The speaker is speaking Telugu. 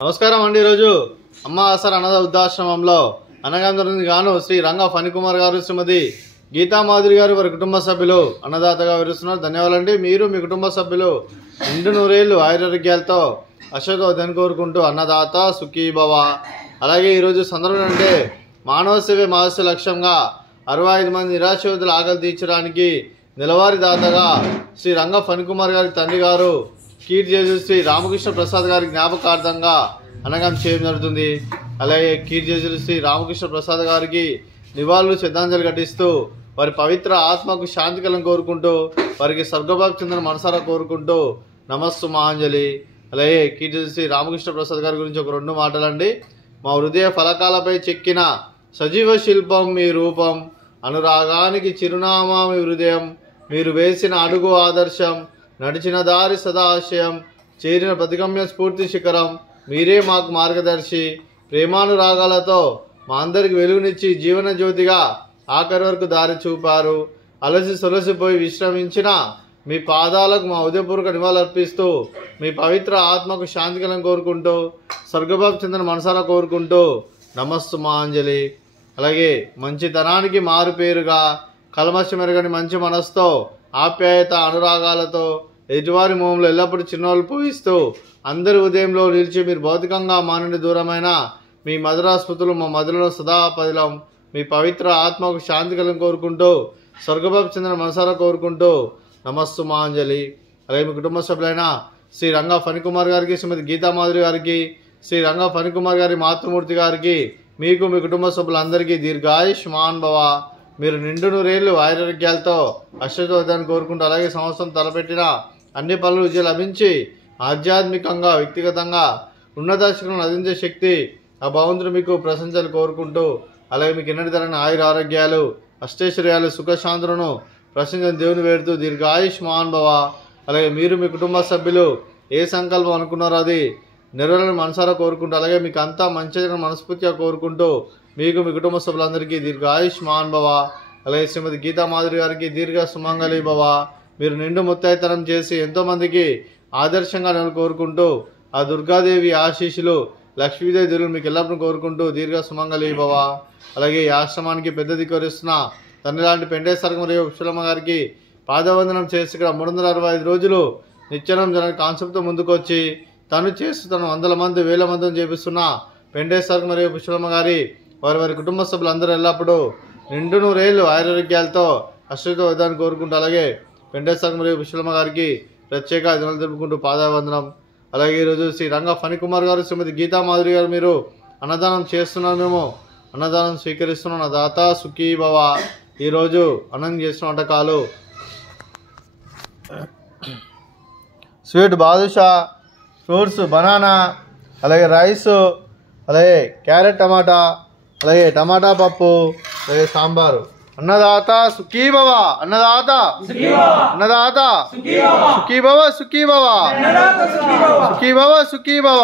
నమస్కారం అండి. ఈరోజు అమ్మ ఆసర అనాథ వృద్ధాశ్రమంలో అనగాంధ్రుని గాను శ్రీ రంగ ఫణికుమార్ గారు, శ్రీమతి గీతామాధురి గారు వారి కుటుంబ సభ్యులు అన్నదాతగా వివరిస్తున్నారు. ధన్యవాదాలండి. మీరు మీ కుటుంబ సభ్యులు నిండు నూరేళ్లు ఆయురారోగ్యాలతో అశోధని కోరుకుంటూ అన్నదాత సుఖీభవ. అలాగే ఈరోజు సందర్భం అంటే మానవ సేవే మహస్య లక్ష్యంగా 65 మంది నిరాశ్రితుల ఆకలి తీర్చడానికి నెలవారీ దాతగా శ్రీ రంగ ఫణికుమార్ గారి తండ్రి గారు కీర్తి శ్రీ రామకృష్ణ ప్రసాద్ గారి జ్ఞాపకార్థంగా అనగం చేయడం జరుగుతుంది. అలాగే కీర్తి శ్రీ రామకృష్ణ ప్రసాద్ గారికి నివాళులు శ్రద్ధాంజలి ఘటిస్తూ వారి పవిత్ర ఆత్మకు శాంతి కలం కోరుకుంటూ వారికి స్వర్గభాగ్ చెందిన మనసారా కోరుకుంటూ నమస్సు మహాంజలి. అలాగే కీర్తి శ్రీ రామకృష్ణ ప్రసాద్ గారి గురించి ఒక 2 మాటలండి. మా హృదయ ఫలకాలపై చెక్కిన సజీవ శిల్పం మీ రూపం, అనురాగానికి చిరునామా మీ హృదయం, మీరు వేసిన అడుగు ఆదర్శం, నడిచిన దారి సదాశయం, చేరిన ప్రతిగమ్య స్ఫూర్తి శిఖరం, మీరే మాకు మార్గదర్శి. ప్రేమానురాగాలతో మా అందరికి వెలుగునిచ్చి జీవన జ్యోతిగా ఆఖరి వరకు దారి చూపారు. అలసి సొలసిపోయి విశ్రమించిన మీ పాదాలకు మా ఉదయపూర్వక నివాళులర్పిస్తూ మీ పవిత్ర ఆత్మకు శాంతికలం కోరుకుంటూ స్వర్గభాగ్ చెందిన మనసారా కోరుకుంటూ నమస్సు మహాంజలి. అలాగే మంచితనానికి మారు పేరుగా కల్మషమెరగని మంచి మనసుతో ఆప్యాయత అనురాగాలతో ఎదుటివారి మోహంలో ఎల్లప్పుడూ చిన్నోళ్ళు పూయిస్తూ అందరి ఉదయంలో నిలిచి మీరు భౌతికంగా మా నుండి దూరమైన మీ మధుర స్మృతులు మా మధురలో సదా పదిలం. మీ పవిత్ర ఆత్మకు శాంతి కలం కోరుకుంటూ స్వర్గభాగ్ చెందిన మనసారా కోరుకుంటూ నమస్సు మహాంజలి. అలాగే మీ కుటుంబ సభ్యులైన శ్రీ రంగ ఫణికుమార్ గారికి, శ్రీమతి గీతామాధురి గారికి, శ్రీ రంగ ఫణికుమార్ గారి మాతృమూర్తి గారికి, మీకు మీ కుటుంబ సభ్యులందరికీ దీర్ఘాయుష్మాన్ భవ. మీరు నిండు నూరేళ్లు ఆయురారోగ్యాలతో అశ్వతోదాన్ని కోరుకుంటూ అలాగే సంవత్సరం తలపెట్టిన అన్ని పనులు విజయం లభించి ఆధ్యాత్మికంగా వ్యక్తిగతంగా ఉన్నతాశక్తులను అందించే శక్తి ఆ భగవంతుడు మీకు ప్రశంసలు కోరుకుంటూ అలాగే మీకు ఎన్నటి తరని ఆయుర ఆరోగ్యాలు అష్టైశ్వర్యాలు సుఖశాంతులను ప్రశంసలు దేవుని వేడుతూ దీర్ఘాయుష్మాన్ భవ. అలాగే మీరు మీ కుటుంబ సభ్యులు ఏ సంకల్పం అనుకున్నారో అది నెరవేరని మనసారా కోరుకుంటూ అలాగే మీకు అంతా మంచిగా మనస్ఫూర్తిగా కోరుకుంటూ మీకు మీ కుటుంబ సభ్యులందరికీ దీర్ఘాయుష్మాన్ భవ. అలాగే శ్రీమతి గీతామాధురి గారికి దీర్ఘ సుమంగళి భవ. మీరు నిండు ముత్తైతనం చేసి ఎంతోమందికి ఆదర్శంగా నేను కోరుకుంటూ ఆ దుర్గాదేవి ఆశీస్సులు లక్ష్మీదేవి దేవులు మీకు ఎల్లప్పుడూ కోరుకుంటూ దీర్ఘ సుమంగళి భవ. అలాగే ఈ ఆశ్రమానికి పెద్ద దిక్కువరిస్తున్న తండ్రి లాంటి పెండేశ్వర మరియు పుష్పలమ్మ గారికి పాదవందనం చేసి ఇక్కడ 365 రోజులు నిత్యానం జరగని కాన్సెప్ట్తో ముందుకొచ్చి తను చేస్తూ తను వందల మంది వేల మందిని చేపిస్తున్న పెండేశ్వర మరియు పుష్పలమ్మ గారి వారి కుటుంబ సభ్యులందరూ ఎల్లప్పుడూ నిండు నూరేళ్లు ఆయురారోగ్యాలతో అశ్వతోదాన్ని కోరుకుంటూ అలాగే పెండేశ్వర మరియు పుష్పలమ్మ గారికి ప్రత్యేక దినాలు జరుపుకుంటూ పాదవందనం. అలాగే ఈరోజు శ్రీ రంగ ఫణికుమార్ గారు, శ్రీమతి గీతామాధురి గారు మీరు అన్నదానం చేస్తున్నారు, మేము అన్నదానం స్వీకరిస్తున్నాం. అన్నదాత సుఖీభవ. ఈరోజు అన్నం చేసిన వంటకాలు స్వీట్ బాదుషా, ఫ్రూట్స్ బనానా, అలాగే రైస్, అలాగే క్యారెట్ టమాటా, అలాగే టమాటా పప్పు, అలాగే సాంబారు. అన్నదాత సుఖీభవ. అన్నదాత అన్నదాత సుఖీభవ సుఖీభవ సుఖీభవ సుఖీభవ.